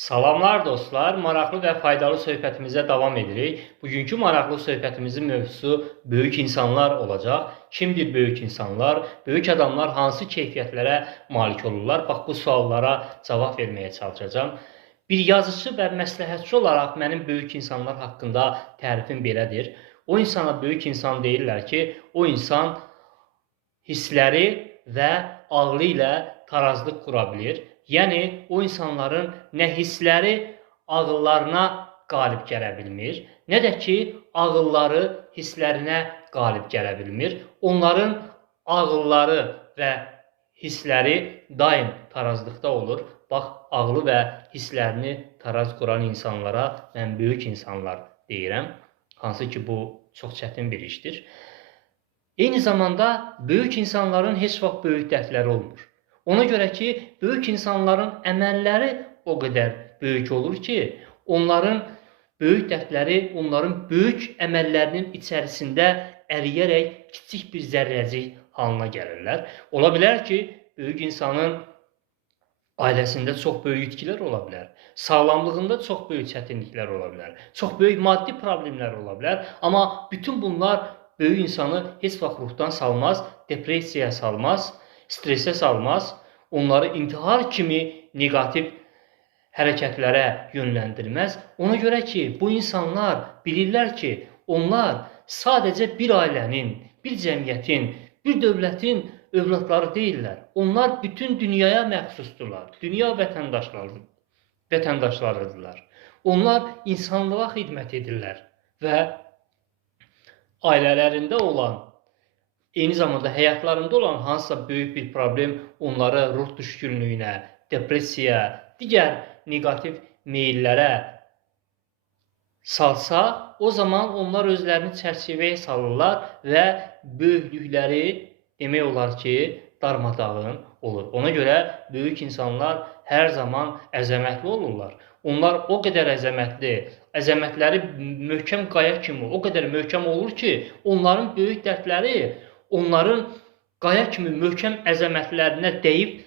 Salamlar dostlar, maraqlı və faydalı söhbətimizə davam edirik. Bugünkü maraqlı söhbətimizin mövzusu böyük insanlar olacaq. Kimdir böyük insanlar? Böyük adamlar hansı keyfiyyətlərə malik olurlar? Bax, bu suallara cavab verməyə çalışacağam. Bir yazıcı və məsləhətçi olaraq mənim böyük insanlar haqqında tərifim belədir. O insana böyük insan deyirlər ki, o insan hissləri və ağlı ilə tarazlıq qura bilir. Yəni, o insanların nə hissləri ağıllarına qalib gələ bilmir, nə də ki, ağılları hisslərinə qalib gələ bilmir. Onların ağılları və hissləri daim tarazlıqda olur. Bax, ağlı və hisslərini taraz quran insanlara mən böyük insanlar deyirəm. Hansı ki, bu çox çətin bir işdir. Eyni zamanda böyük insanların heç vaxt böyük dərdləri olmur. Ona görə ki, böyük insanların əməlləri o qədər böyük olur ki, onların böyük dərdləri, onların böyük əməllərinin içərisində əriyərək kiçik bir zərrəcik halına gəlirlər. Ola bilər ki, böyük insanın ailəsində çox böyük itkilər ola bilər. Sağlamlığında çox böyük çətinliklər ola bilər. Çox böyük maddi problemlər ola bilər. Amma bütün bunlar böyük insanı heç vaxt ruhdan salmaz, depressiyaya salmaz, stresə salmaz, onları intihar kimi negativ hərəkətlərə yönləndirməz. Ona görə ki, bu insanlar bilirlər ki, onlar sadəcə bir ailənin, bir cəmiyyətin, bir dövlətin övladları deyirlər. Onlar bütün dünyaya məxsusdurlar. Dünya vətəndaşlarıdırlar. Onlar insanlığa xidmət edirlər və ailələrində olan, eyni zamanda həyatlarında olan hansısa böyük bir problem onları ruh düşkünlüyünə, depressiyaya, digər negativ meyillərə salsa, o zaman onlar özlərini çərçivəyə salırlar və böyüklükləri demək olar ki, darmadağın olur. Ona görə böyük insanlar hər zaman əzəmətli olurlar. Onlar o qədər əzəmətli, əzəmətləri möhkəm qaya kimi o qədər möhkəm olur ki, onların böyük dərdləri onların qaya kimi möhkəm əzəmətlərinə dəyib,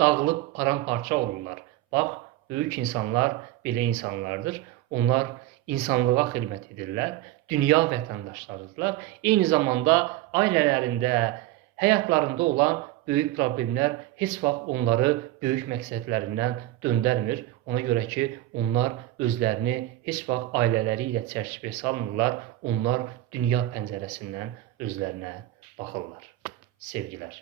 dağılıb paramparça olurlar. Bax, böyük insanlar belə insanlardır. Onlar insanlığa xidmət edirlər, dünya vətəndaşlarıdırlar. Eyni zamanda ailələrində, həyatlarında olan böyük problemlər heç vaxt onları böyük məqsədlərindən döndərmir. Ona görə ki, onlar özlərini heç vaxt ailələri ilə çərçivəyə salmırlar. Onlar dünya pəncərəsindən özlərinə baxırlar. Sevgilər.